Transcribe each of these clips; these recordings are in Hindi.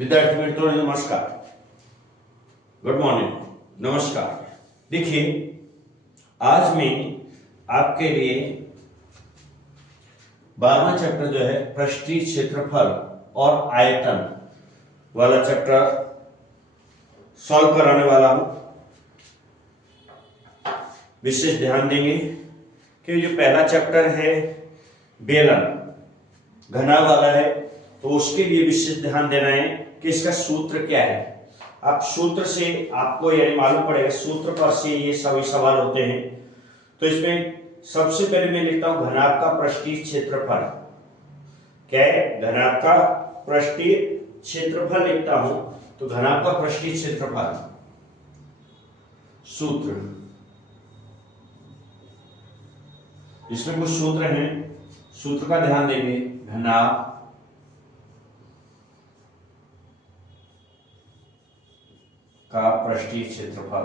विद्यार्थी मित्रों नमस्कार, गुड मॉर्निंग, नमस्कार। देखिए आज मैं आपके लिए 12वां चैप्टर जो है पृष्ठीय क्षेत्रफल और आयतन वाला चैप्टर सॉल्व कराने वाला हूं। विशेष ध्यान देंगे कि जो पहला चैप्टर है बेलन घना वाला है, तो उसके लिए विशेष ध्यान देना है कि इसका सूत्र क्या है। आप सूत्र से आपको यानी मालूम पड़ेगा, सूत्र पर से ये सभी सवाल होते हैं। तो इसमें सबसे पहले मैं लिखता हूं घनाभ का पृष्ठीय क्षेत्रफल। क्या है? घनाभ का पृष्ठीय क्षेत्रफल लिखता हूं, तो घनाभ का पृष्ठीय क्षेत्रफल सूत्र, इसमें कुछ सूत्र हैं, सूत्र का ध्यान देंगे। घनाभ का पृष्ठीय क्षेत्रफल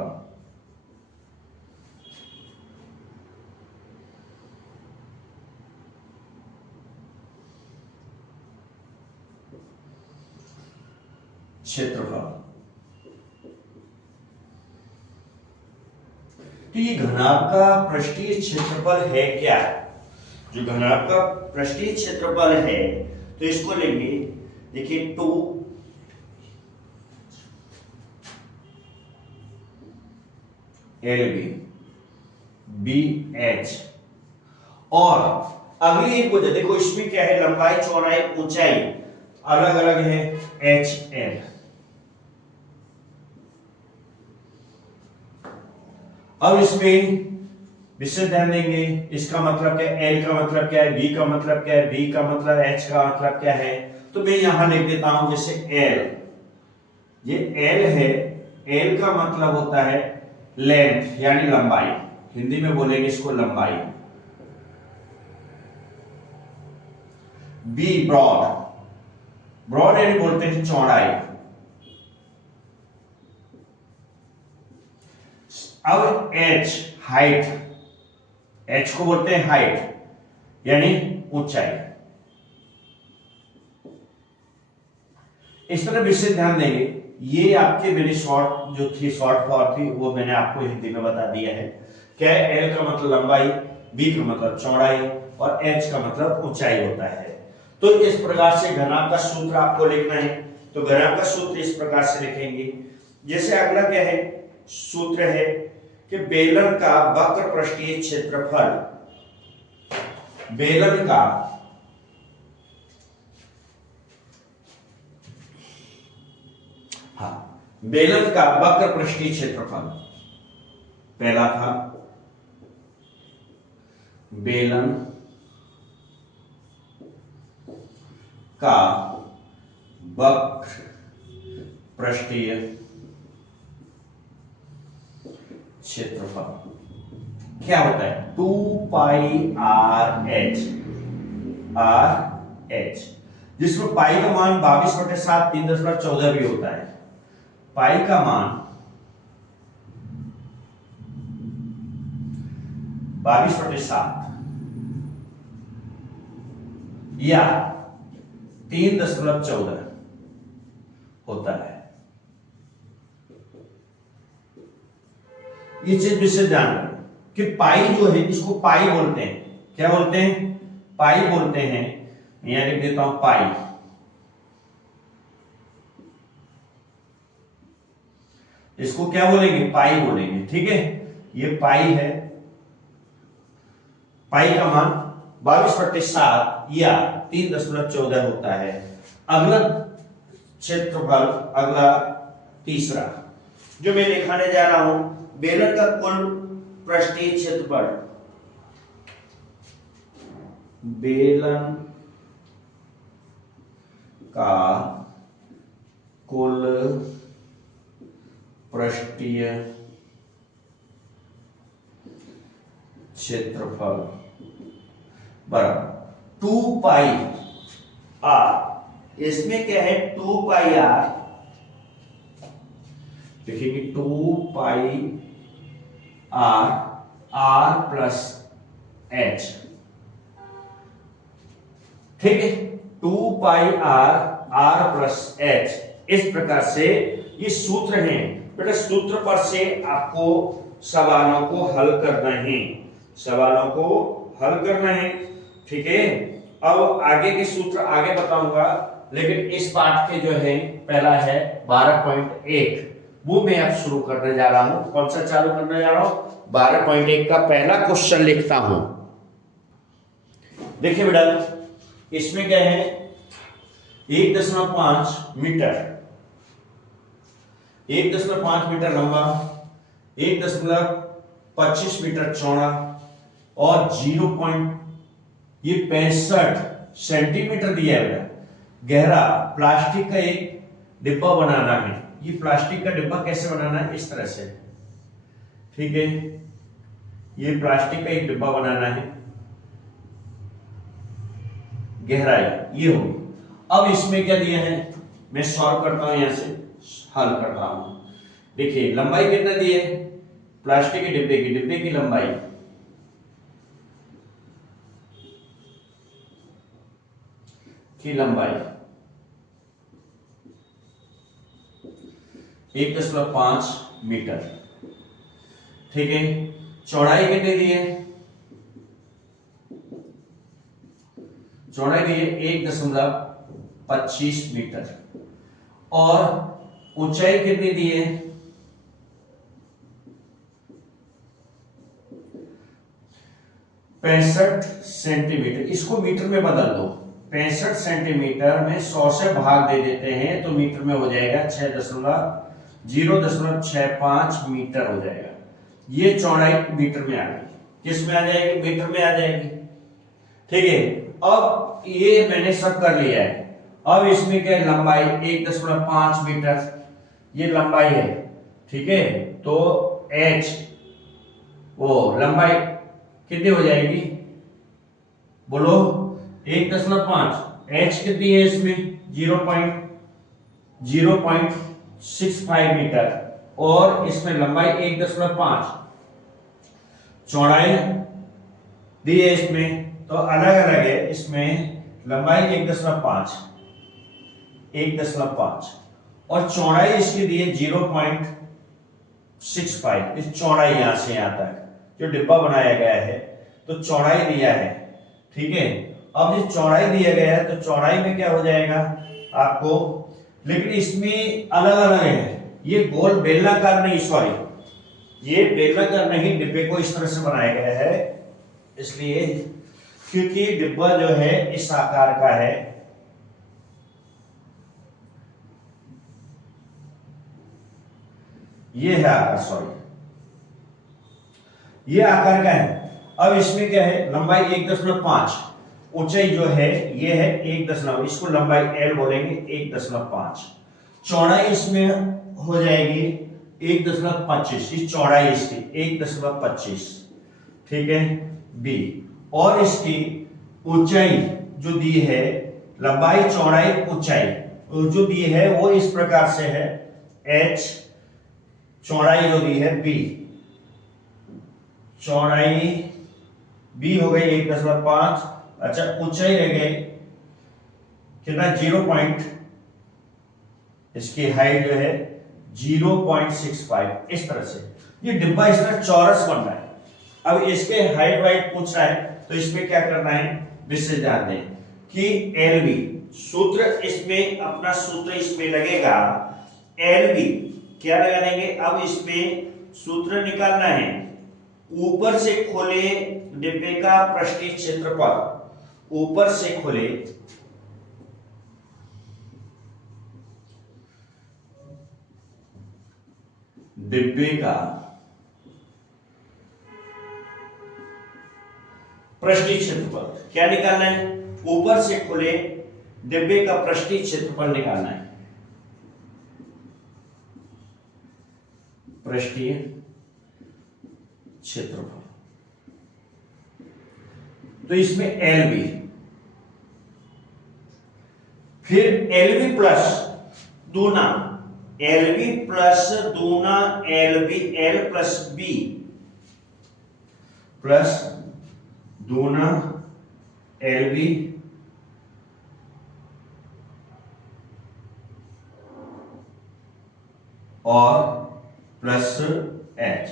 तो ये घनाभ का पृष्ठीय क्षेत्रफल है क्या? जो घनाभ का पृष्ठीय क्षेत्रफल है तो इसको लेंगे, देखिए 2 LB BH, और अगली एक वजह देखो, इसमें क्या है, लंबाई चौड़ाई ऊंचाई अलग अलग है, HL। अब इसमें विशेष ध्यान देंगे, इसका मतलब क्या है, L का मतलब क्या है, B का मतलब क्या है, B का मतलब H का मतलब क्या है। तो मैं यहां लिख देता हूं जैसे L, ये L है, L का मतलब होता है लेंथ यानी लंबाई, हिंदी में बोलेंगे इसको लंबाई। B ब्रॉड, ब्रॉड यानी बोलते हैं चौड़ाई। अब H हाइट, H को बोलते हैं हाइट यानी ऊंचाई। इस तरह विशेष ध्यान देंगे। ये आपके मैंने शॉर्ट जो थी, शॉर्ट फॉर्म थी, वो मैंने आपको हिंदी में बता दिया है। क्या है? L का मतलब लंबाई, B का मतलब चौड़ाई और H का मतलब ऊंचाई होता है। तो इस प्रकार से घनाभ का सूत्र आपको लिखना है। तो घनाभ का सूत्र इस प्रकार से लिखेंगे। जैसे अगला क्या है, सूत्र है कि बेलन का वक्र पृष्ठीय क्षेत्रफल, बेलन का बेलन का वक्र पृष्ठीय क्षेत्रफल, पहला था बेलन का वक्र पृष्ठीय क्षेत्रफल क्या होता है? 2 पाई आर एच, जिसमें पाई का मान 22/7 3.14 भी होता है। पाई का मान 22/7 या 3.14 होता है। ये चीज विशेष ध्यान रखें कि पाई जो है, इसको पाई बोलते हैं। क्या बोलते हैं? पाई बोलते हैं। यहां लिख देता हूं पाई। इसको क्या बोलेंगे? पाई बोलेंगे। ठीक है, ये पाई है। पाई का मान 22/7 या 3.14 होता है। अगला क्षेत्रफल, अगला तीसरा जो मैं दिखाने जा रहा हूं, बेलन का कुल पृष्ठीय क्षेत्रफल, बेलन का कुल पृष्ठीय क्षेत्रफल बराबर 2 पाई आर। इसमें क्या है? 2 पाई आर, देखिए 2 पाई आर प्लस एच। ठीक है, 2 पाई आर प्लस एच इस प्रकार से ये सूत्र हैं बेटा। सूत्र पर से आपको सवालों को हल करना है, सवालों को हल करना है, ठीक है। अब आगे के सूत्र आगे बताऊंगा, लेकिन इस पाठ के जो है पहला है 12.1, वो मैं अब शुरू करने जा रहा हूं। कौन सा चालू करने जा रहा हूं? 12.1 का पहला क्वेश्चन लिखता हूं। देखिए बेटा, इसमें क्या है, 1.5 मीटर, 1.5 मीटर लंबा, 1.25 मीटर चौड़ा और 0.65 सेंटीमीटर दिया है बेटा गहरा प्लास्टिक का एक डिब्बा बनाना है। ये प्लास्टिक का डिब्बा कैसे बनाना है? इस तरह से, ठीक है। ये प्लास्टिक का एक डिब्बा बनाना है, गहराई ये होगी। अब इसमें क्या दिया है, मैं सॉल्व करता हूं, यहां से हल करता हूं। देखिए लंबाई कितना दी है प्लास्टिक के डिब्बे की लंबाई, की लंबाई 1.5 मीटर, ठीक है। चौड़ाई कितनी दी है? चौड़ाई दी है 1.25 मीटर और ऊंचाई कितनी दी है? 65 सेंटीमीटर। इसको मीटर में बदल दो, 65 सेंटीमीटर में 100 से भाग दे देते हैं तो मीटर में हो जाएगा 0.65 मीटर हो जाएगा। ये चौड़ाई मीटर में आ गई। किस में आ जाएगी? मीटर में आ जाएगी, ठीक है। अब ये मैंने सब कर लिया है। अब इसमें क्या है, लंबाई 1.5 मीटर ये लंबाई है, ठीक है। तो h वो लंबाई कितनी हो जाएगी बोलो? 1.5, h कितनी है इसमें? 0.65 मीटर और इसमें लंबाई 1.5, चौड़ाई दी है इसमें तो अलग अलग है। इसमें लंबाई 1.5 और चौड़ाई इसकी दी है 0.65। इस चौड़ाई यहां से यहां तक जो डिब्बा बनाया गया है तो चौड़ाई दिया है, ठीक है। अब ये चौड़ाई दिया गया है तो चौड़ाई में क्या हो जाएगा आपको, लेकिन इसमें अलग अलग है। ये गोल बेलनाकार नहीं, सॉरी ये बेलनाकार नहीं, डिब्बे को इस तरह से बनाया गया है इसलिए क्योंकि डिब्बा जो है इस आकार का है, ये है आकार, सॉरी ये आकार का है। अब इसमें क्या है, लंबाई 1.5, ऊंचाई जो है ये है 1 इसको लंबाई L बोलेंगे 1.5, चौड़ाई इसमें हो जाएगी 1.25, इस चौड़ाई इसकी 1.25, ठीक है B। और इसकी ऊंचाई जो दी है, लंबाई चौड़ाई ऊंचाई जो दी है वो इस प्रकार से है, H चौड़ाई जो दी है B, चौड़ाई B हो गई 1.5। अच्छा ऊंचाई रह गई कितना? 0. इसकी हाइट जो है 0.65। इस तरह से ये डिब्बा इस तरह चौरस बन रहा है। अब इसके हाइट वाइट पूछ रहा है तो इसमें क्या करना है, विशेष ध्यान दें कि LV सूत्र इसमें, अपना सूत्र इसमें लगेगा LV क्या लगा देंगे। अब इसमें सूत्र निकालना है, ऊपर से खोले डिब्बे का पृष्ठीय क्षेत्रफल, ऊपर से खोले डिब्बे का पृष्ठीय क्षेत्रफल क्या निकालना है? ऊपर से खुले डिब्बे का पृष्ठीय क्षेत्रफल निकालना है, पृष्ठीय क्षेत्रफल। तो इसमें LV, फिर LV प्लस दूना LV प्लस दूना LB, L plus B plus दूना LB और प्लस एच।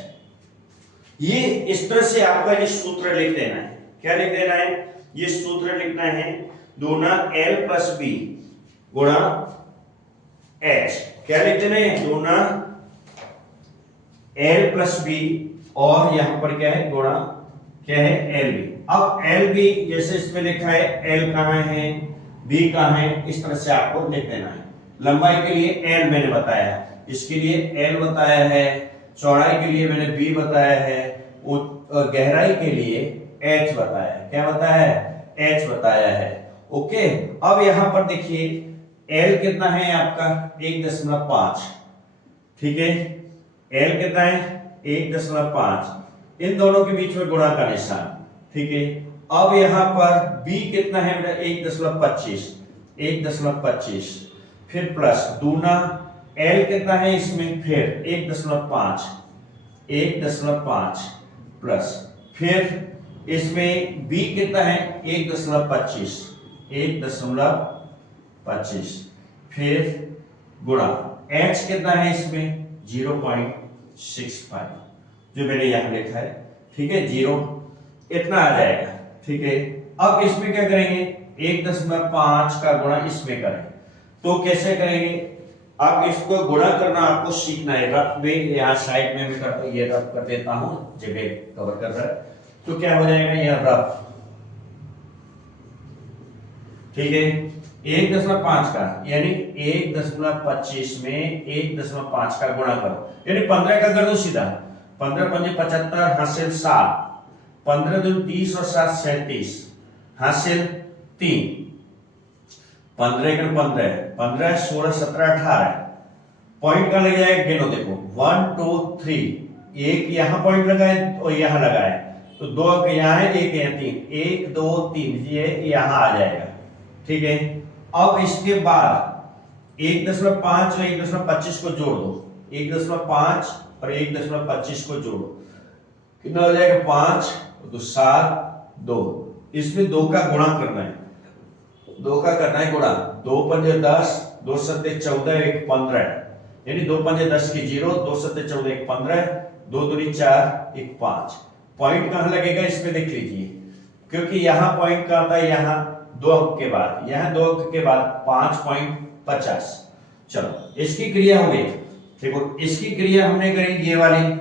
ये इस तरह से आपका ये सूत्र लिख देना है। क्या लिख देना है? ये सूत्र लिखना है, दूना L प्लस बी गुणा एच। क्या लिख देना है? दूना L प्लस बी और यहां पर क्या है? गुणा क्या है? L B. अब एल बी जैसे इसमें लिखा है, एल कहां है, बी कहां है, इस तरह से आपको लिख देना है। लंबाई के लिए एल मैंने बताया, इसके लिए एल बताया है, चौड़ाई के लिए मैंने बी बताया है, गहराई के लिए एच बताया है। क्या बताया है? एच बताया है। ओके, अब यहां पर देखिए एल कितना है आपका? 1.5। ठीक है, एल कितना है? 1.5। इन दोनों के बीच में गुणा का निशान। ठीक है, अब यहां पर b कितना है बेटा? 1.25। 1.25 फिर प्लस दूना l कितना है इसमें? फिर 1.5। 1.5 प्लस फिर इसमें b कितना है? 1.25। 1.25 फिर गुणा h कितना है इसमें? 0.65 जो मैंने यहां लिखा है। ठीक है, 0 इतना आ जाएगा। ठीक है, अब इसमें क्या करेंगे? 1.5 का गुणा इसमें करें तो कैसे करेंगे? अब इसको गुणा करना आपको सीखना है। रफ में यहाँ साइड में मैं ये रफ कर देता हूं, जगह कवर कर रहा है तो क्या हो जाएगा? यह रफ। ठीक है, 1.5 का यानी 1.25 में 1.5 का गुणा करो, यानी 15 का कर दो सीधा। 15 पंजे 75 हासिल 7, 15 दूनी 30 और 7 37 हासिल 3, 15 का 15 15 16 17 18 पॉइंट का लग जाएगा। गिनो देखो 1 2 3, एक यहां पॉइंट लगा है और यहां लगा है तो 2 यहां है, 1 यहां, 3, 1 2 3 ये यहां आ जाएगा। ठीक है, अब इसके बाद 1.5 और 1.25 को जोड़ दो। 1.5 और 1.25 को जोड़ो, कितना हो जाएगा? 5 तो 7 2। इसमें 2 का गुणा करना है, 2 का करना है गुणा। 2 पंजे 10, 2 सत्ते 14, 1 15, यानी 2 पंजे 10 की 0, 2 सत्ते 14, 1 15, 2 दूनी 4, 1 5। पॉइंट कहां लगेगा इसमें देख लीजिए, क्योंकि यहां पॉइंट का आता है यहां 2 अंक के बाद, यहां 2 अंक के बाद 5.50। चलो इसकी क्रिया हो गई। देखो इसकी क्रिया हमने करी ये वाली,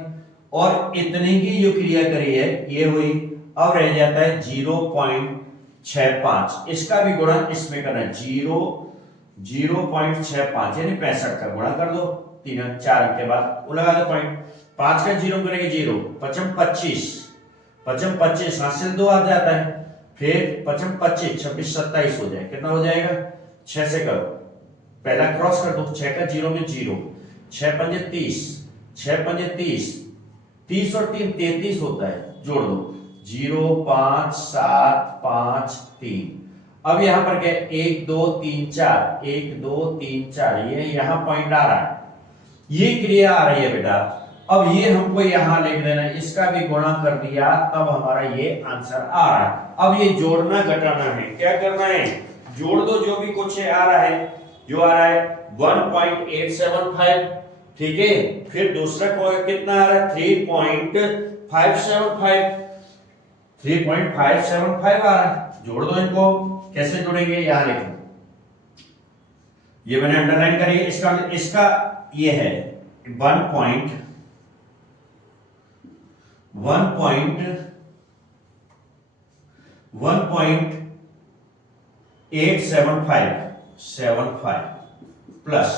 और इतने की जो क्रिया करी है ये हुई। अब रह जाता है 0.65, इसका भी गुणा इसमें करना है। 0.65 यानी 65 का गुणा कर दो 3 4 अंक के बाद, वो लगा दो पॉइंट। 5 का 0 करेंगे 0, 5 25, 5 25 हासिल 2 आ जाता है। फिर 5 25 26 27 हो जाए, कितना हो जाएगा? 6 से करो, पहला क्रॉस कर दो, 6 का 0 में 0, 6 पंजे 30, 6 पंजे 30, 30 और 3 33 होता है, जोड़ दो 0 5 7 5 3। अब यहां पर क्या? 1 2 3 4, 1 2 3 4, ये यहां पॉइंट आ रहा है, ये क्रिया आ रही है बेटा। अब ये हमको यहां लिख देना है, इसका भी गुणा कर दिया तब हमारा ये आंसर आ रहा है। अब ये जोड़ना घटाना है, क्या करना है? जोड़ दो जो भी कुछ है आ रहा है, जो आ रहा है 1.875। ठीक है, फिर दूसरा कितना आ रहा है? 3.575, 3.575 आ रहा है। जोड़ दो इनको, कैसे जोड़ेंगे? यहां लिखो, ये मैंने अंडरलाइन करी है। इसका ये है 1.875 प्लस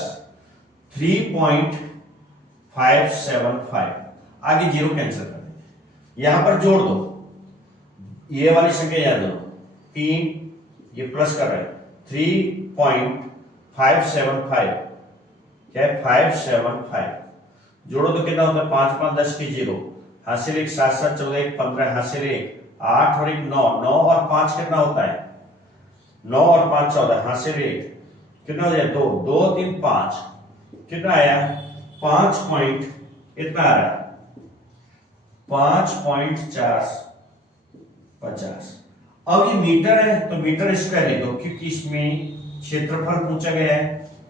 3.575, आगे 0 कैंसिल कर देंगे, यहां पर जोड़ दो, ये वाली संख्या याद रखो 3, ये प्लस कर रहे हैं 3.575, क्या है? 575 जोड़ो तो कितना होता है? 5 5 10 की 0 हासिल 1 7 7 14 1 15 हासिल 1 8 और 1 9, 9 और 5 कितना होता है? 9 और 5 14 हासिल 1 कितना हो जाए? 2 2 3 5, कितना आया? 5 पॉइंट इतना आ रहा है 5.450। अब ये मीटर है तो मीटर स्क्वायर लिख दो, क्योंकि इसमें क्षेत्रफल पूछा गया है।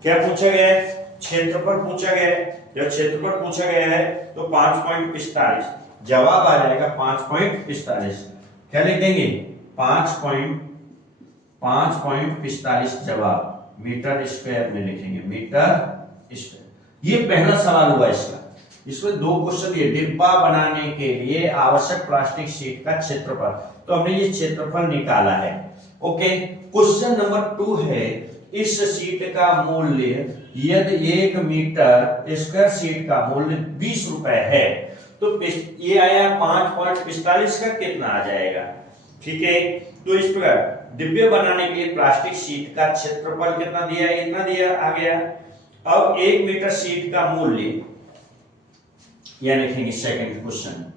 क्या पूछा गया है? क्षेत्रफल पूछा गया है, जब क्षेत्रफल पूछा गया है तो 5.45 जवाब आ जाएगा 5.45। क्या लिख देंगे 5.45 जवाब मीटर स्क्वायर में लिखेंगे, मीटर स्क्वायर। ये पहला सवाल हुआ इसका। इसमें दो क्वेश्चन दिए, डिब्बा बनाने के लिए आवश्यक प्लास्टिक शीट का क्षेत्रफल, तो हमने ये क्षेत्रफल निकाला है। ओके, क्वेश्चन नंबर 2 है, इस शीट का मूल्य यदि 1 मीटर स्क्वायर शीट का मूल्य 20 रुपए है तो ये आया 5.45 का कितना आ जाएगा। ठीक है, तो इस प्रकार डिब्बे बनाने के लिए प्लास्टिक शीट का क्षेत्रफल कितना दिया है, इतना दिया आ गया। अब 1 मीटर शीट का मूल्य, यह लिखेंगे second question,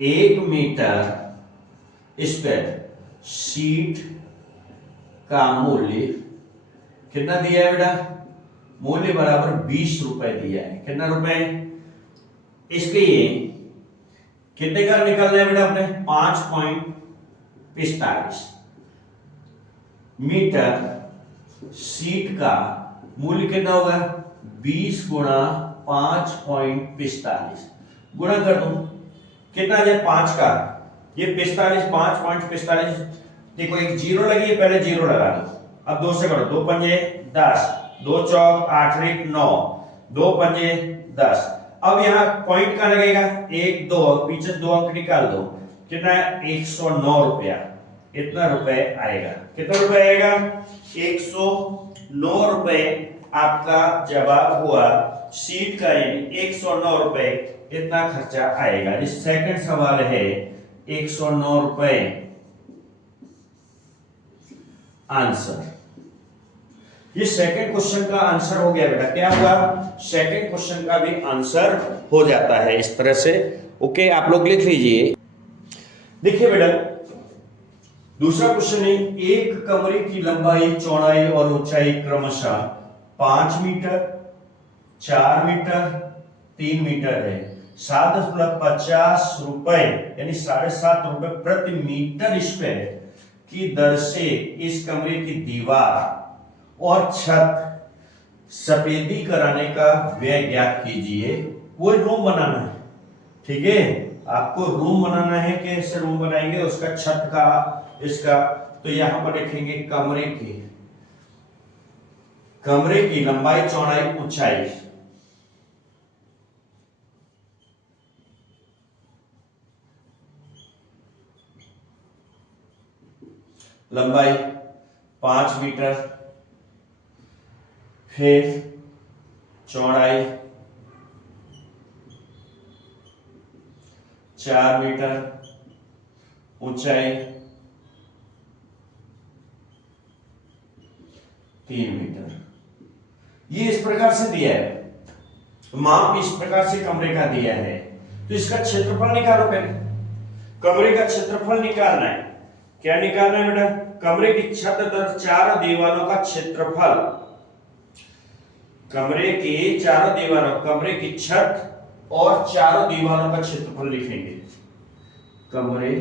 1 metre square sheet का मूल्य कितना दिया है बेटा, मूल्य बराबर 20 रुपए दिया है। कितना रुपए, इसलिए कितने का निकालना है बेटा अपने, 5.45 मीटर शीट का मूल्य कितना होगा, 20 गुणा 5.45 गुणा कर दूं कितना आ जाए 5 का, ये 45 5.45, देखो एक जीरो लगी है, पहले जीरो लगा दो, अब 2 से करो, 2 पंजे 10, 2 चौक 8 1 9, 2 पंजे 10। अब यहाँ पॉइंट का लगेगा 1 2, पीछे 2 अंक निकाल दो, कितना 109 रुपया, इतना रुपए आएगा। कितना रुपए आएगा, 109 रुपए आपका जवाब हुआ। शीट का 109 रुपए इतना खर्चा आएगा। इस सेकंड सवाल है 109 रुपए आंसर। ये सेकंड क्वेश्चन का आंसर हो गया बेटा। क्या हुआ, सेकंड क्वेश्चन का भी आंसर हो जाता है इस तरह से। ओके, आप लोग लिख लीजिए। देखिए बेटा, दूसरा क्वेश्चन है, एक कमरे की लंबाई चौड़ाई और ऊंचाई क्रमशः 5 मीटर 4 मीटर 3 मीटर है। 7.50 रुपए यानी 7.5 रुपए प्रति मीटर स्क्वायर की दर से इस कमरे की दीवार और छत सफेदी कराने का व्यय ज्ञात कीजिए। वो रूम बनाना है, ठीक है, आपको रूम बनाना है। कैसे रूम बनाएंगे, उसका छत का इसका, तो यहां पर लिखेंगे कमरे की लंबाई चौड़ाई ऊंचाई। लंबाई 5 मीटर, फिर चौड़ाई 4 मीटर, ऊंचाई 3 मीटर। ये इस प्रकार से दिया है, माप इस प्रकार से कमरे का दिया है। तो इसका क्षेत्रफल निकालो पहले। कमरे का क्षेत्रफल निकालना है। क्या निकालना है बेटा, कमरे की छत तथा चारों दीवारों का क्षेत्रफल। कमरे की चारों दीवारों, कमरे की छत और चारों दीवारों का क्षेत्रफल लिखेंगे। कमरे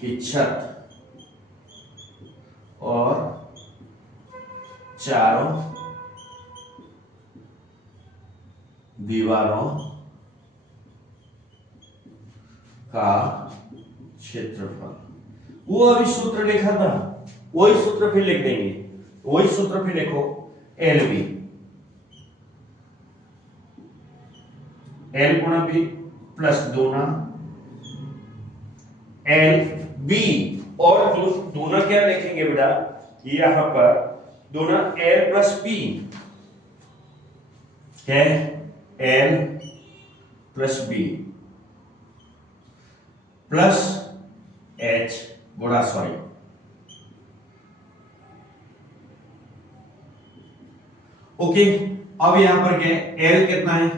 की छत और चारों दीवारों का क्षेत्रफल। वो अभी सूत्र लिखा था, वही सूत्र फिर लिख देंगे। वही सूत्र फिर लिखो, एल बी, एल गुणा बी प्लस दूना एल बी, और दूना क्या लिखेंगे बेटा, यहां पर दूना एल प्लस बी है, L plus B plus H गुणा सॉरी ओके। अब यहां पर क्या है, एल कितना है,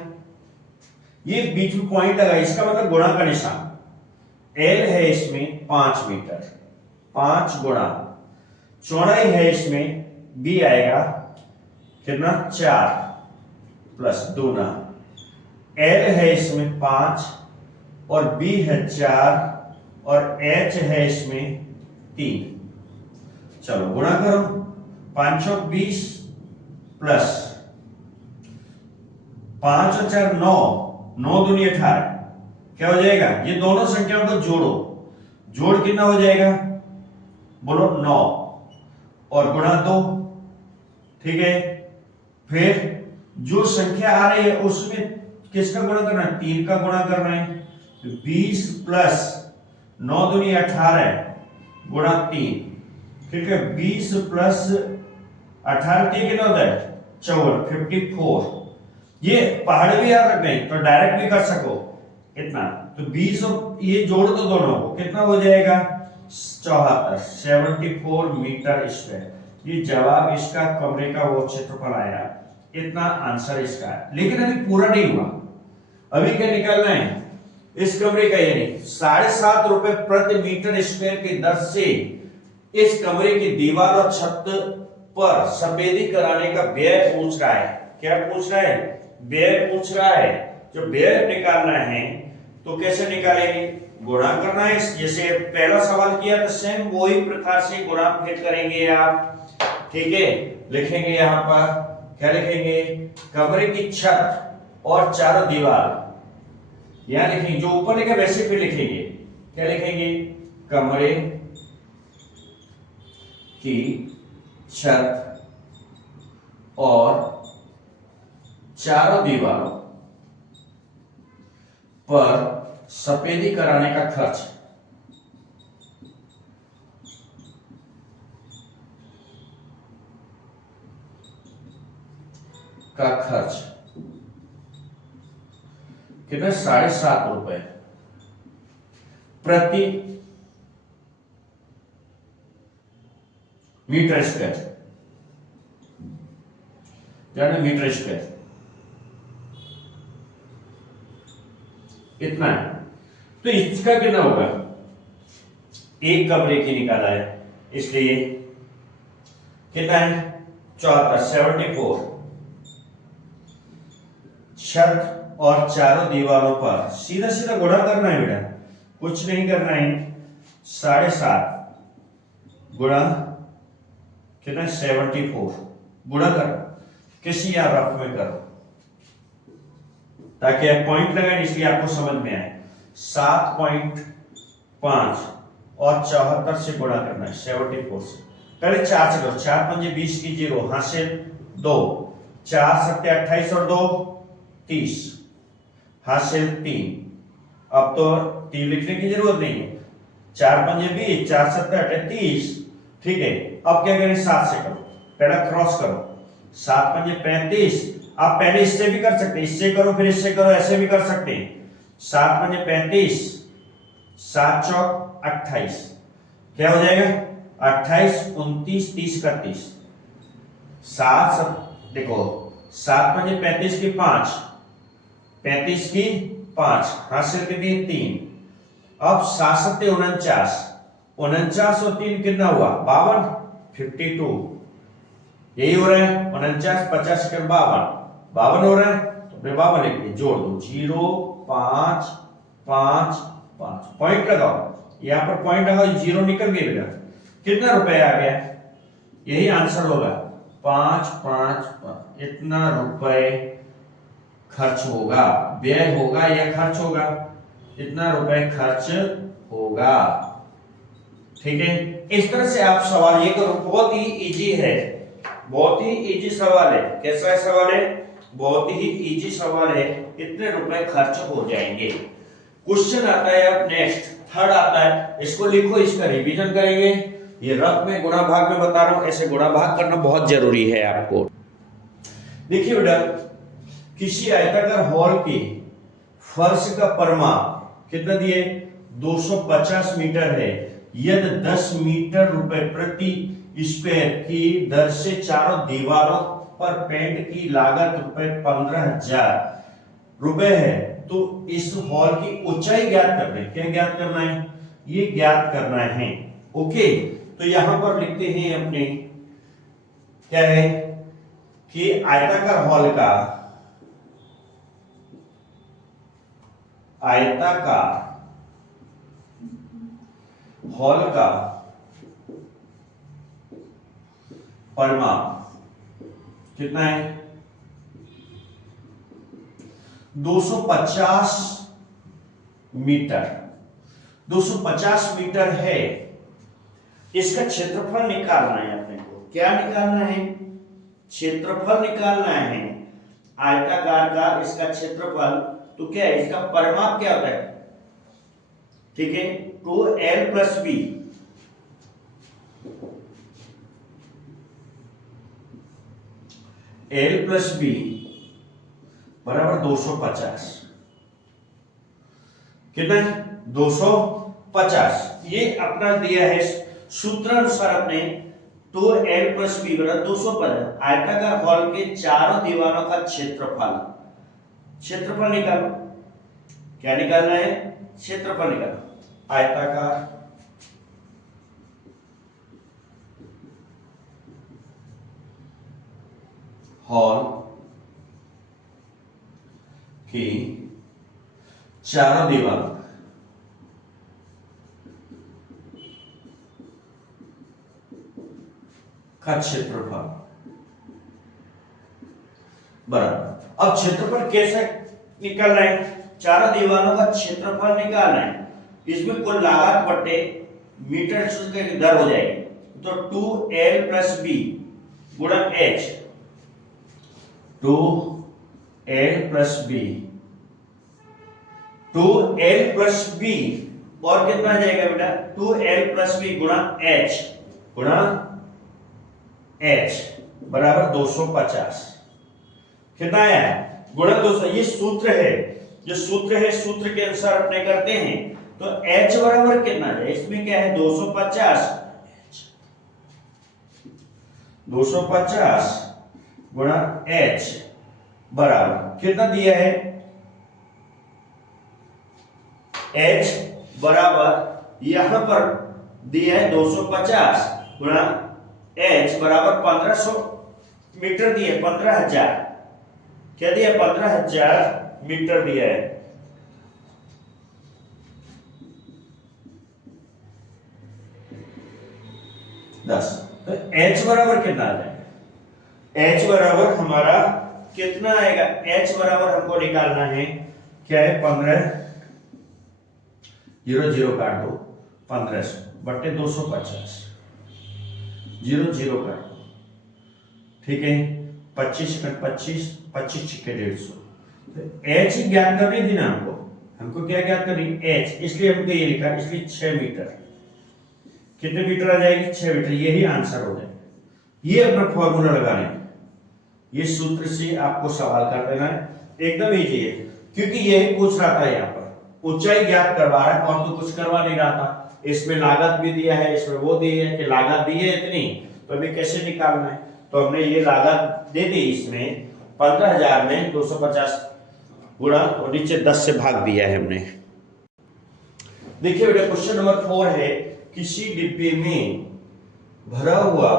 ये बीच में पॉइंट लगा, इसका मतलब गुणा का निशान। एल है इसमें 5 मीटर, 5 गुणा चौड़ाई है इसमें बी आएगा कितना 4 प्लस दूना, एल है इसमें 5 और बी है 4 और एच है इसमें 3। चलो गुणा करो, 520 प्लस 5 और 4 9, 9 दूनी 18, क्या हो जाएगा? ये दोनों संख्याओं को जोड़ो, जोड़ कितना हो जाएगा? बोलो 9 और गुणा 2, ठीक है। फिर जो संख्या आ रही है उसमें किसका गुणा करना है? 3 का गुणा करना है। 20 प्लस 9 दूनी 18 गुणा 3, ठीक है। 20 प्लस 18 कितना होता है? 54, 54। ये पहाड़ भी याद रखना है तो डायरेक्ट भी कर सको इतना। तो 20 और ये जोड़ दो दोनों को, कितना हो जाएगा? 74, 74 मीटर स्क्वायर। ये जवाब इसका कमरे का वो क्षेत्रफल आया, इतना आंसर इसका है। लेकिन अभी पूरा नहीं हुआ, अभी क्या निकालना है? इस कमरे का यानी 7.5 रुपए प्रति मीटर स्क्वायर की दर से इस कमरे की दीवार और छत पर सफेदी कराने का व्यय पूछ रहा है। क्या पूछ रहा है? व्यय पूछ रहा है। जो व्यय निकालना है तो कैसे निकालेंगे? गुणा करना है। जैसे पहला सवाल किया तो सेम वही प्रकार से गुणा फिर करेंगे आप, ठीक है। लिखेंगे यहां पर, क्या लिखेंगे? कमरे की छत और चारों दीवार, यहां लिखेंगे जो ऊपर लिखा वैसे फिर लिखेंगे। क्या लिखेंगे? कमरे की छत और चारों दीवारों पर सफेदी कराने का खर्च, कितना? 7.5 रुपए प्रति मीटर स्क्वायर, यानी मीटर स्क्वायर इतना है। तो इसका कितना होगा? एक कमरे की निकाला है इसलिए कितना है? 74, 74। छत और चारों दीवारों पर सीधा सीधा गुणा करना है बेटा, कुछ नहीं करना है। 7.5 गुणा कितना? 74 गुणा करो, किसी या रफ में करो ताकि आप पॉइंट लगाएं, इसलिए आपको समझ में आए। 7.5 और 74 से गुणा करना है 74 से। पहले 4 से करो, 4 पंजे 20 की 0, हासिल 2, 4 सत्ते 28 और 2 30, हासिल 3। अब तो 3 लिखने की जरूरत नहीं है, 4 पंजे 20, 4 सत्ते 30, ठीक है। अब क्या करें? 7 से करो, पहला क्रॉस करो, 7 पंजे 35। आप पहले इससे भी कर सकते हैं, इससे करो फिर इससे करो, ऐसे भी कर सकते हैं। 7 पंजे 35, 7 चौक 28, क्या हो जाएगा? 28, 29, 30, 31। 7 देखो, 7 पंजे 35 की 5, 35 की 5, हासिल कितनी? 3। अब 7 सत्ते 49, 49 और 3 कितना हुआ? 52, 52। यही हो रहा है 49, 50 कर 52, 52 हो रहा है तो फिर 52 लिखिए, जोड़ दो 0, 5, 5, 5, पॉइंट लगाओ, यहां पर पॉइंट लगाओ, 0 निकल गया बेटा। कितना रुपए आ गया? यही आंसर होगा, 5, 5, 5। इतना रुपए खर्च होगा, व्यय होगा या खर्च होगा? इतना रुपए खर्च होगा, ठीक है। इस तरह से आप सवाल ये करो, बहुत ही इजी है, बहुत ही इजी सवाल है। कैसा है सवाल है? बहुत ही इजी सवाल है। इतने रुपए खर्च हो जाएंगे। क्वेश्चन आता है अब नेक्स्ट, थर्ड आता है, इसको लिखो, इसका रिवीजन करेंगे। ये रफ में गुणा भाग में बता रहा हूं, ऐसे गुणा भाग करना बहुत जरूरी है आपको। देखिए बेटा, किसी आयताकार हॉल के फर्श का परिमाप कितना दिए? 250 मीटर है। यदि 10 मीटर रुपए प्रति स्क्वायर की दर से चारों दीवारों पर पेंट की लागत रुपए 15,000 रुपए है, तो इस हॉल की ऊंचाई ज्ञात करना है। क्या ज्ञात करना है? ये ज्ञात करना है। ओके, तो यहां पर लिखते हैं अपने, क्या है कि आयताकार हॉल का, आयताकार हॉल का परिमाप कितना है? 250 मीटर। 250 मीटर है। इसका क्षेत्रफल निकालना है अपने को। क्या निकालना है? क्षेत्रफल निकालना है आयताकार का इसका क्षेत्रफल। तो क्या है इसका परिमाप क्या होता है? ठीक है, 2l plus B l plus B बराबर 250। कितना? 250। ये अपना दिया है सूत्र अनुसार अपने 2l प्लस बी बराबर 250। आयताकार हॉल के चारों दीवारों का क्षेत्रफल। क्षेत्रफल निकालो। क्या निकालना है? क्षेत्रफल निकालो। आयताकार हॉल की चारों दीवारों का क्षेत्रफल बराबर। अब क्षेत्रफल कैसे निकालना है? चारों दीवारों का क्षेत्रफल निकालना है। इसमें कुल लागत बटे मीटर स्क्वायर दर हो जाएगी। तो 2l प्लस बी गुणा h, 2l plus B, 2l plus B और कितना आ जाएगा बेटा? 2l प्लस बी गुणा h बराबर 250। कितना आया है? गुणा 200। ये सूत्र है, जो सूत्र है सूत्र के अनुसार अपने करते हैं। तो h बराबर कितना है? इसमें क्या है? 250 गुणा h बराबर कितना दिया है? h बराबर यहां पर दिया है 250 गुणा h बराबर 1500 मीटर दिया है। 15,000 क्या दिया? 15,000 मीटर दिया है। तो h बराबर कितना आ जाएगा? h बराबर हमारा कितना आएगा? h बराबर हमको निकालना है क्या है? 15, 0 0 काट दो, 1500 बट्टे 250, 0 0 काट दो। ठीक है, 25 सेकंड 25, 25 छिक्के 150। तो h ज्ञात करनी थी ना हमको क्या ज्ञात करनी? h, इसलिए हमको ये लिखा, इसलिए 6 मीटर। कितने मीटर आ जाएगी? 6 मीटर। यही आंसर हो जाएगा। ये अपना फॉर्मूला लगाना है। ये सूत्र से आपको सवाल कर देना है, एकदम इजी है। क्योंकि यही पूछ रहा था, यहाँ पर ऊंचाई ज्ञात करवा रहा है और तो कुछ करवा नहीं रहा था। इसमें लागत भी दिया है, इसमें वो दी है कि लागत दी है इतनी, तो अभी कैसे निकालना है? तो हमने ये लागत दे दी, इसमें 15,000 में 250 गुणा और नीचे 10 से भाग दिया है हमने। देखिए बेटा, क्वेश्चन नंबर 4 है, किसी डिब्बे में भरा हुआ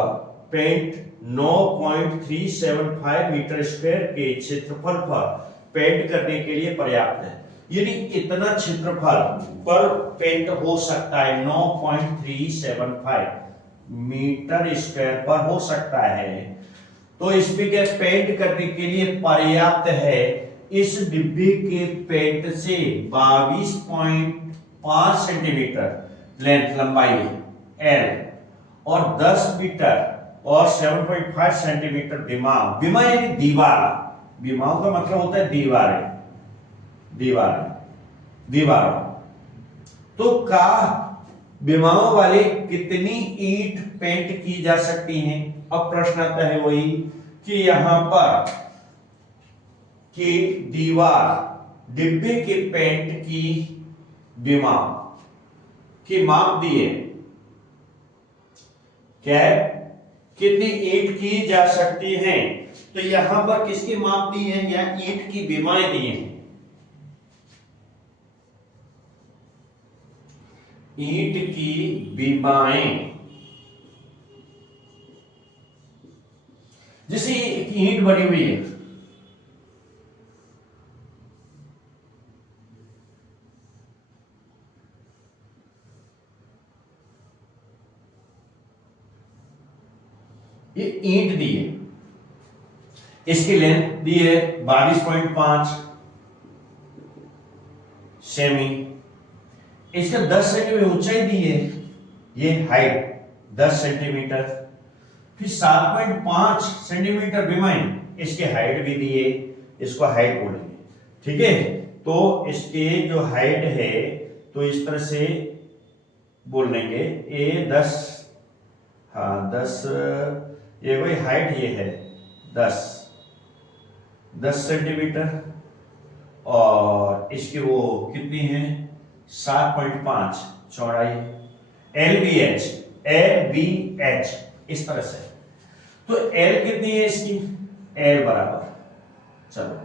पेंट 9.375 मीटर स्क्वायर के क्षेत्रफल पर पेंट करने के लिए पर्याप्त है। यानी इतना क्षेत्रफल पर पेंट हो सकता है, 9.375 मीटर स्क्वायर पर हो सकता है। तो इसमें क्या पेंट करने के लिए पर्याप्त है? इस डिब्बे के पेंट से 22.5 सेंटीमीटर लेंथ लंबाई है L और 10 मीटर और 7.5 सेंटीमीटर विमाओं। विमा यानी दीवार। विमाओं का मतलब होता है दीवारें, दीवारों। तो का विमाओं वाले कितनी ईंट पेंट की जा सकती हैं? अब प्रश्न आता है वही कि यहां पर कि दीवार डिब्बे के पेंट की विमा की माप दिए, क्या है? कितनी ईंट की जा सकती हैं? तो यहां पर किसकी माप दी है? या ईंट की विमाएं दी हैं। ईंट की विमाएं, जैसे एक ईंट बनी हुई है, ये ईंट दी है, इसकी लेंथ दी है 22.5 सेमी, इसका 10 सेंटीमीटर ऊंचाई दी है, ये हाइट 10 सेंटीमीटर, फिर 7.5 सेंटीमीटर बिमाइन इसकी हाइट भी दी है, इसको हाइट बोलेंगे। ठीक है, तो इसकी जो हाइट है तो इस तरह से बोल लेंगे ए 10, हाँ 10, ये कोई हाइट ये है 10 सेंटीमीटर, और इसकी वो कितनी है 7.5 चौड़ाई, एल बी एच इस तरह से। तो एल कितनी है इसकी, एल बराबर चलो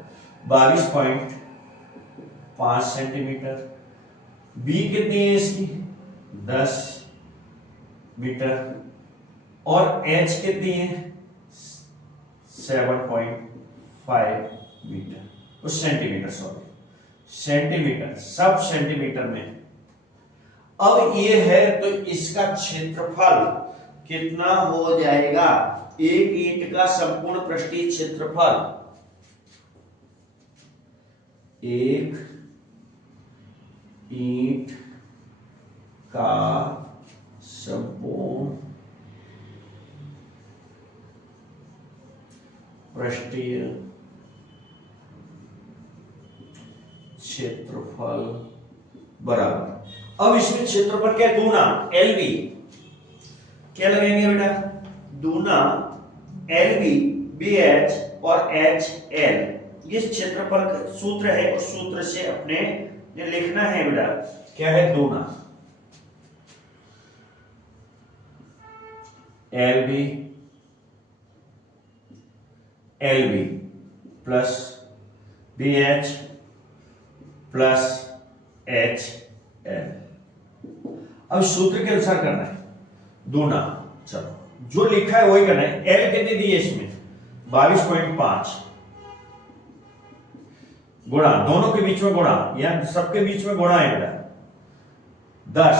22.5 सेंटीमीटर, बी कितनी है इसकी 10 मीटर, और एच कितनी है 7.5 मीटर, उस सेंटीमीटर, सॉरी सेंटीमीटर, सब सेंटीमीटर में। अब ये है तो इसका क्षेत्रफल कितना हो जाएगा, एक ईंट का संपूर्ण पृष्ठीय क्षेत्रफल, एक ईंट का संपूर्ण पृष्ठीय क्षेत्रफल बराबर, अब इसमें क्षेत्रफल क्या है, दूना एल बी, क्या लगेंगे बेटा, दूना एल बी, बी एच और एच एल, ये क्षेत्रफल का सूत्र है, उस सूत्र से अपने ये लिखना है बेटा, क्या है दूना L B plus B H plus H L. अब सूत्र के अनुसार करना है दूना, चलो जो लिखा है वही करना है। एल कितनी दी है इसमें 22.5 गुणा, दोनों के बीच में गुणा, या सबके बीच में गुणा है बेटा 10,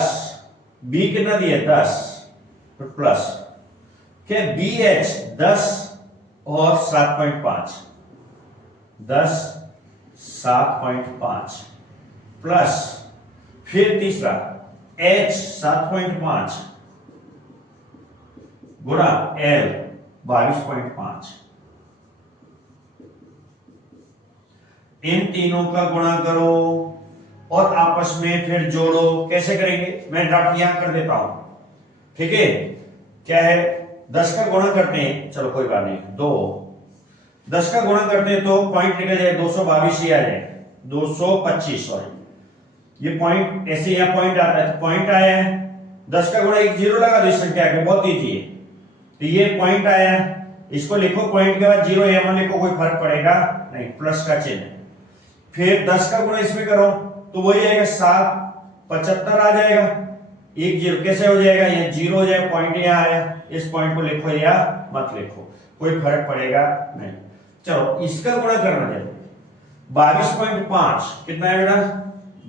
बी कितना दिया 10 प्लस क्या बी एच 10 और 7.5, 10 7.5 प्लस फिर तीसरा H 7.5 गुणा L 22.5, इन तीनों का गुणा करो और आपस में फिर जोड़ो। कैसे करेंगे, मैं ड्राफ्ट यहां कर देता हूं, ठीक है। क्या है 10 का गुणा करते हैं, चलो कोई बात नहीं, 2 10 का गुणा करते हैं तो पॉइंट निकल जाए 222 ही आ जाए, 225 सॉरी, ये पॉइंट ऐसे यहां पॉइंट आता है, तो पॉइंट आया है, 10 का गुणा एक जीरो लगा दो इस संख्या के, बहुत ईजी है। तो ये पॉइंट आया, इसको लिखो, पॉइंट के बाद जीरो यहां लिखो, कोई फर्क पड़ेगा नहीं, प्लस का चिन्ह। फिर 10 का गुणा इसमें करो तो वही आएगा 775 आ जाएगा, एक जीरो कैसे हो जाएगा, ये जीरो हो जाएगा, पॉइंट यहां आया, इस पॉइंट को लिखो या मत लिखो, कोई फर्क पड़ेगा नहीं। चलो इसका गुणा करना है 22.5 कितना है बेटा,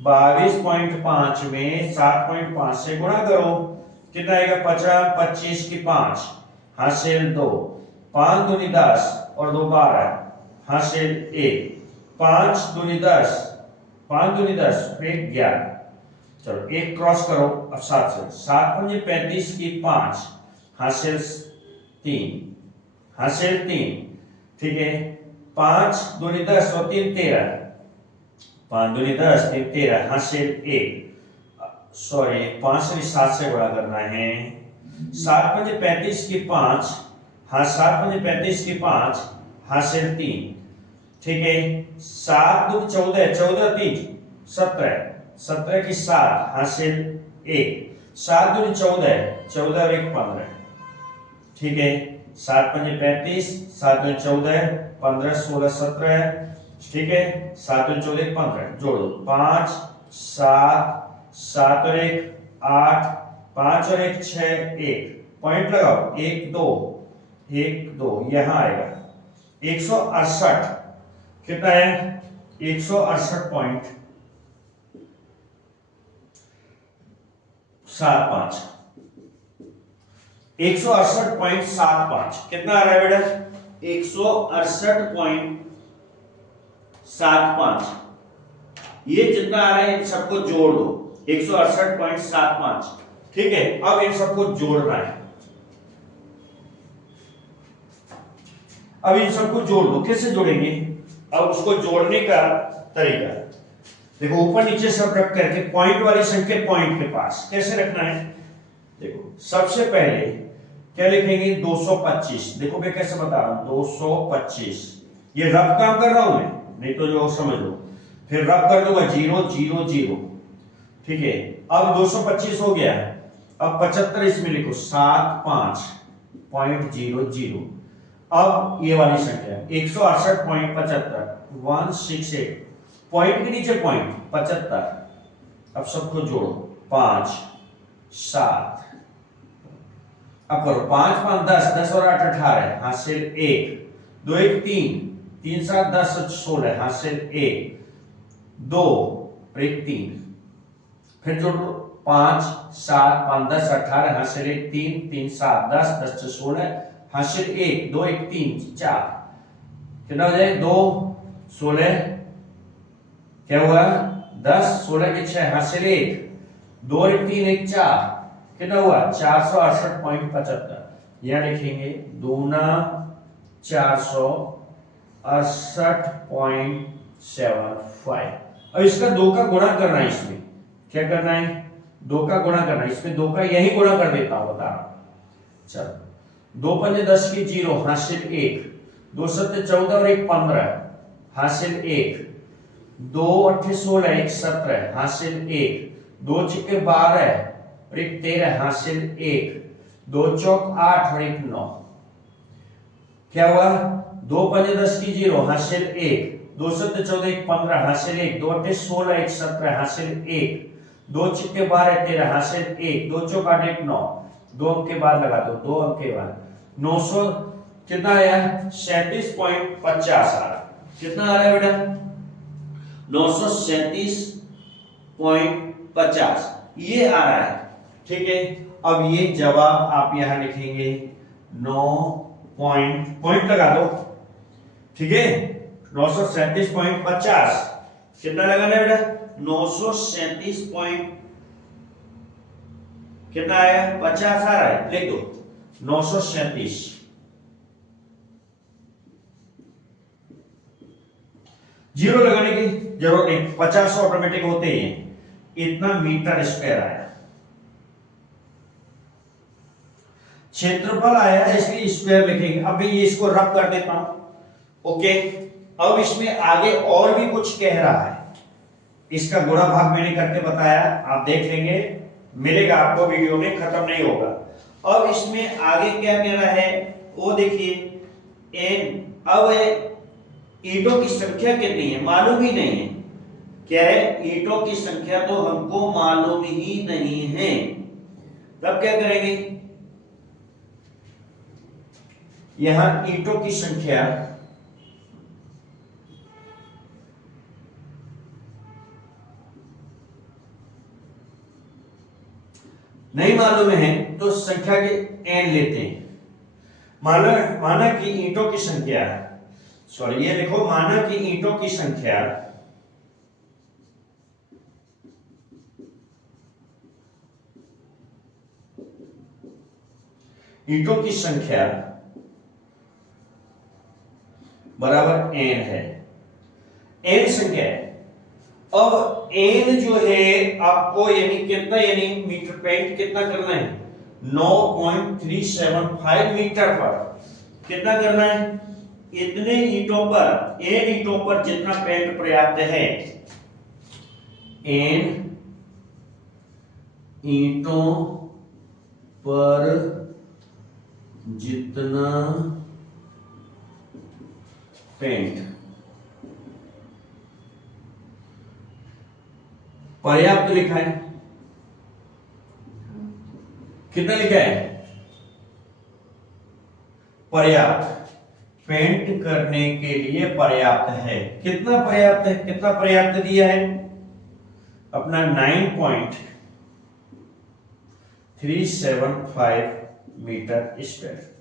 22.5 में 7.5 से गुणा करो, कितना आएगा 50, 25 की 5 हासिल 2, 5 दूनी 10 और 2 12 हासिल 1, 5 दूनी 10, 5 दूनी 10 फिर 11, चलो एक क्रॉस करो अब 7 से, 7 पंजे 35 की 5 हासिल 3 हासिल 3, ठीक है। 5 दूनी 10 और 3 13, 5 दूनी 10 3 13 हासिल 1, सॉरी 5 से 7 से गुणा करना है, 7 पंजे 35 की 5 हाँ 7 पंजे 35 की 5 हासिल 3, ठीक है। 7 दूनी 14, 14 3 17, 17 की 7 हासिल 1, 7 दूनी 14, 14 और 1 15, ठीक है। 7 पंजे 35, 7 दूनी 14, 15 16 17, ठीक है। 7 दूनी 14 15 जोड़ो, 5 7 7 और 1 8, 5 और 1 6 1, पॉइंट लगाओ 1 2 1 2, यहां आएगा 168, कितना है 168.75, 168.75 कितना आ रहा है बेटा? 168.75। ये जितना आ रहा है इन सबको जोड़ दो, 168.75। ठीक है, अब इन सबको जोड़ना है। अब इन सबको जोड़ दो। कैसे जोड़ेंगे? अब उसको जोड़ने का तरीका देखो, ऊपर नीचे सब रख करके पॉइंट वाली संख्या पॉइंट के पास कैसे रखना है। देखो, सबसे पहले क्या लिखेंगे? 225। देखो मैं कैसे बता रहा हूं, 225। ये रफ काम कर रहा हूं मैं, नहीं तो जो समझ लो। फिर रफ कर दूंगा 0 0 0। ठीक है, अब 225 हो गया। अब 75 इसमें लिखो, 75.00। अब ये वाली संख्या 168.75, 168। पॉइंट के नीचे पॉइंट 75। अब सबको जोड़ो, 5 7। अब करो 5 5 10, 10 और 8 18, हासिल 1, 2 1 3, 3 7 10 16, हासिल 1 2 और 1 3। फिर जोड़ लो, 5 7 5 10 18, हासिल 1 3 3 7 10 10 16, हासिल 1 2 1 3 4। कितना हो जाए? 2 16, क्या हुआ? 10 16 के 6, हासिल 1 2 और 1 3 1 4। कितना हुआ? 468.75। यहां लिखेंगे दूना 468.75। अब इसका 2 का गुणा करना है। इसमें क्या करना है? 2 का गुणा करना है। इसमें 2 का यही गुणा कर देता हूं, बता रहा हूं। चलो, 2 पंजे 10 की 0, हासिल 1, 2 7 14 और 1 15, हासिल 1, 2 8 16 1 17, हासिल 1, 2 छिक्के 12 और 1 13, हासिल 1, 2 चौक 8 और 1 9। क्या हुआ? 2 पंजे 10 की 0, हासिल 1, 2 7 14 1 15, हासिल 1, 2 8 16 1 17, हासिल 1, 2 छिक्के 12 13, हासिल 1, 2 चौक 8 1 9। 2 अंक के बाद लगा दो, 2 अंक के बाद 900 कितना आया? 37.50 आ रहा। कितना आ रहा है बेटा? 937.50 ये आ रहा है। ठीक है, अब ये जवाब आप यहां लिखेंगे 9 पॉइंट लगा दो। ठीक है, 937.50 कितना लगाना है बेटा? 937 कितना आया? 50 आ रहा है, लिख दो 937। जीरो लगाने की जरूरत नहीं, 50 ऑटोमेटिक होते ही हैं। इतना मीटर स्क्वायर आया। क्षेत्रफल आया इसलिए स्क्वायर लिखेंगे। अभी ये इसको रब कर देता हूं। ओके, अब इसमें आगे और भी कुछ कह रहा है। इसका गुणा भाग मैंने करके बताया, आप देख लेंगे, मिलेगा आपको वीडियो में, खत्म नहीं होगा। अब इसमें आगे क्या कह रहा है वो देखिए। एन, अब ईंटों की संख्या कितनी है मालूम ही नहीं है। क्या है? ईंटों की संख्या तो हमको मालूम ही नहीं है। तब क्या करेंगे? यहां ईंटों की संख्या नहीं मालूम है तो संख्या के एन लेते हैं। माना कि ईंटों की संख्या, सॉरी ये लिखो, माना कि ईंटों की संख्या बराबर एन है। एन संख्या है। अब एन जो है आपको यानी कितना, यानी मीटर पेंट कितना करना है? 9.375 मीटर पर कितना करना है? इतने ईंटों पर, एन ईंटों पर जितना पेंट पर्याप्त है, एन ईंटों पर जितना पेंट पर्याप्त लिखा है। कितना लिखा है? पर्याप्त, पेंट करने के लिए पर्याप्त है। कितना पर्याप्त है? कितना पर्याप्त दिया है अपना? 9.375 मीटर स्क्वायर।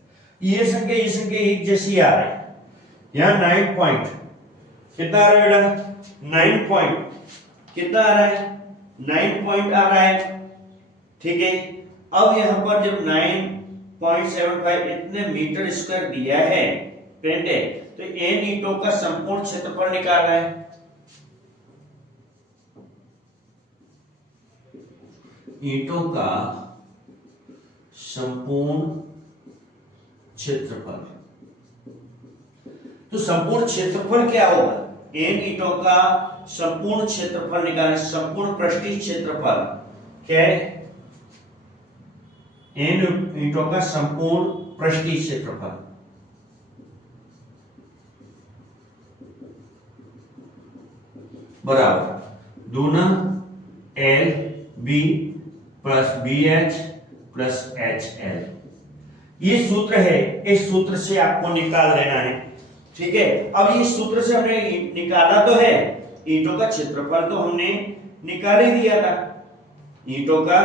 ये संख्या एक जैसी आ रही है। यहाँ 9 पॉइंट कितना आ रहा है बेटा? 9 पॉइंट कितना आ रहा है? 9 पॉइंट आ रहा है। ठीक है, अब यहाँ पर जब 9.75 इतने मीटर स्क्वायर दिया है प्रिंटेड, तो n ईंटों का संपूर्ण क्षेत्रफल निकालना है। ईंटों का संपूर्ण क्षेत्रफल, तो संपूर्ण क्षेत्रफल क्या होगा? n ईंटों का संपूर्ण क्षेत्रफल निकालना, संपूर्ण पृष्ठीय क्षेत्रफल क्या है? n ईंटों का संपूर्ण पृष्ठीय क्षेत्रफल बराबर दूना L B plus B H plus H L. ये सूत्र है, इस सूत्र से आपको निकाल लेना है। ठीक है, अब इस सूत्र से हमने निकाला तो है, ईंटों का क्षेत्रफल तो हमने निकाल ही दिया था। ईंटों का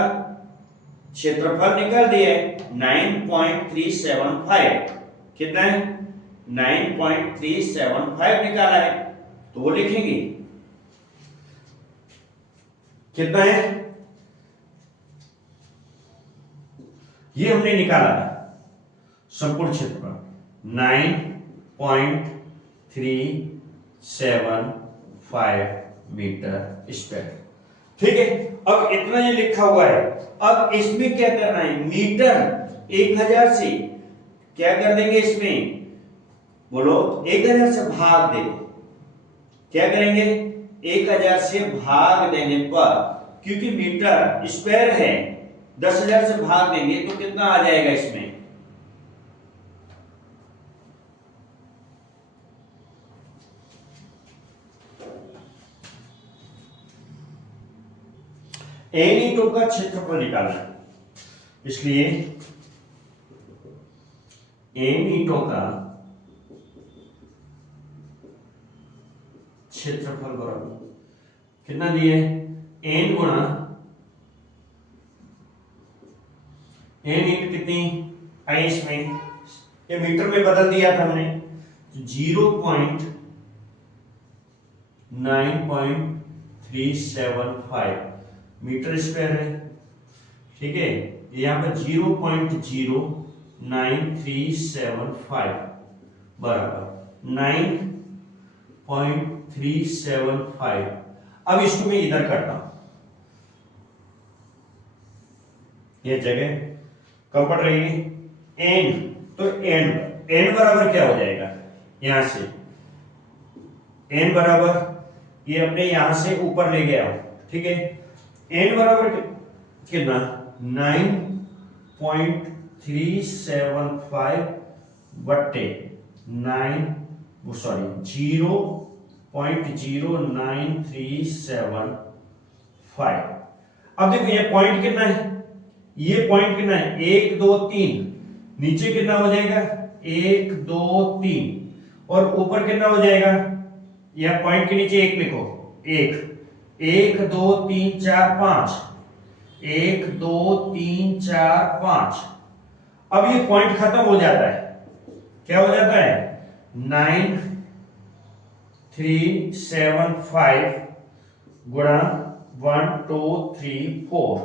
क्षेत्रफल निकाल दिया है 9.375। कितना है? 9.375 निकाला है, तो वो लिखेंगे कितना है? ये हमने निकाला था संपूर्ण क्षेत्रफल 9.375 मीटर स्क्वायर। ठीक है, अब इतना ये लिखा हुआ है। अब इसमें क्या करना है? मीटर 1000 से क्या कर देंगे? इसमें बोलो 1000 से भाग देंगे। क्या करेंगे? 1000 से भाग देने पर, क्योंकि मीटर स्क्वायर है, 10,000 से भाग देंगे तो कितना आ जाएगा? इसमें n ईंटों का क्षेत्रफल निकालना है, इसलिए n ईंटों का क्षेत्रफल बराबर कितना दिए? n गुणा n ईंट कितनी आई? इसमें ये मीटर में बदल दिया था हमने, 0.9.375 मीटर स्क्वायर है। ठीक है, यहाँ पर 0.09375 बराबर 9.375। अब इसको मैं इधर करता हूं, ये जगह कब पड़ रही है? n, तो n बराबर क्या हो जाएगा? यहां से n बराबर, ये अपने यहां से ऊपर ले गया। ठीक है, n बराबर कितना? 9.375 बट्टे 0.09375। अब देखो ये पॉइंट कितना है? ये पॉइंट कितना है? 1 2 3। नीचे कितना हो जाएगा? 1 2 3, और ऊपर कितना हो जाएगा? यह पॉइंट के नीचे 1 लिखो। 1 1 2 3 4 5, 1 2 3 4 5। अब ये पॉइंट खत्म हो जाता है, क्या हो जाता है? 9375 गुणा 1 2 3 4,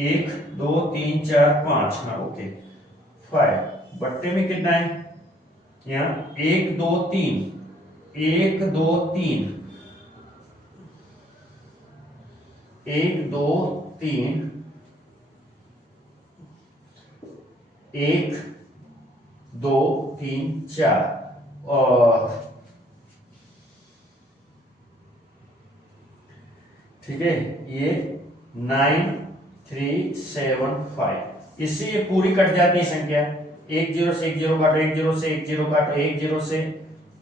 1 2 3 4 5, हाँ ओके 5 बट्टे में कितना है? यहाँ 1 2 3, 1 2 3, 1 2 3, 1 2 3 4 और ठीक है, ये 9375। इससे ये पूरी कट जाती है संख्या। 1 0 से 1 0 काटो, 1 0 से 1 0 काटो, 1 0 से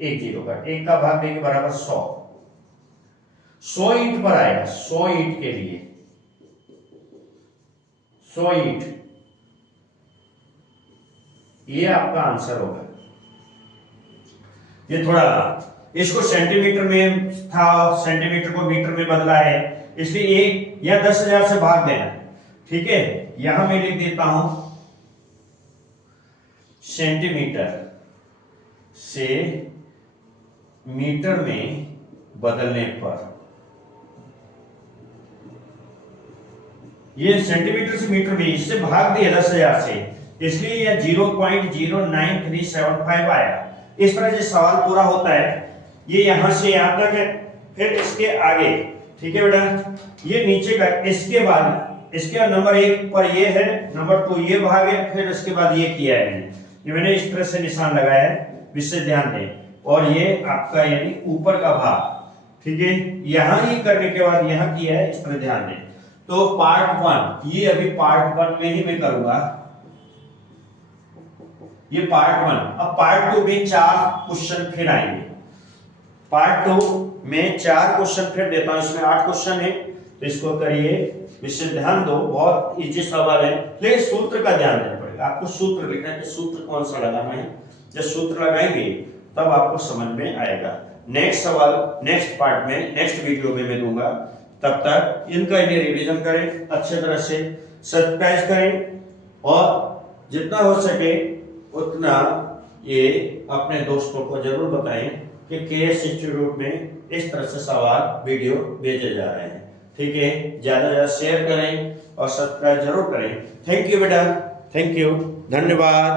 1 0 काटो, 1 का भाग देंगे बराबर 100। 100 ईंट पर आएगा, 100 ईंट के लिए 100 ईंट, ये आपका आंसर होगा। ये थोड़ा इसको सेंटीमीटर में था, सेंटीमीटर को मीटर में बदला है, इसलिए 1 या 10,000 से भाग देना, ठीक है। यहां मैं लिख देता हूं सेंटीमीटर से मीटर में बदलने पर, ये सेंटीमीटर से मीटर में, इससे भाग दिया 10,000 से, इसलिए यह 0.09375 आया। इस तरह से सवाल पूरा होता है। ये यहां से यहां तक है, फिर इसके आगे, ठीक है बेटा, ये नीचे का, इसके बाद इसके नंबर 1 पर ये है, नंबर 2 ये भाग है, फिर इसके बाद ये किया है मैंने इस तरह से निशान लगाया है, विशेष ध्यान दें। और ये आपका यानी ऊपर का भाग, ठीक है। यहां ये करने के बाद यहां किया है, इस पर ध्यान दें। तो पार्ट 1, ये अभी पार्ट 1 में ही मैं करूंगा, ये पार्ट 1। अब पार्ट 2 में 4 क्वेश्चन फिर आएंगे। पार्ट 2 में 4 क्वेश्चन फिर देता हूं, इसमें 8 क्वेश्चन है, तो इसको करिए, विशेष ध्यान दो, बहुत इजी सवाल है, लेकिन सूत्र का ध्यान देना पड़ेगा। आपको सूत्र लिखना है कि सूत्र कौन सा लगाना है, जब सूत्र लगाएंगे तब आपको समझ में आएगा। नेक्स्ट सवाल नेक्स्ट पार्ट में, नेक्स्ट वीडियो में मैं दूंगा। तब तक इनका ये रिवीजन करें, अच्छे तरह से सब्सक्राइब करें, और जितना हो सके उतना ये अपने दोस्तों को जरूर बताएं कि केएस इंस्टीट्यूट में इस तरह से सवाल वीडियो भेजे जा रहे हैं, ठीक है। ज्यादा ज्यादा शेयर करें और सब्सक्राइब जरूर करें। थैंक यू बेटा, थैंक यू, धन्यवाद।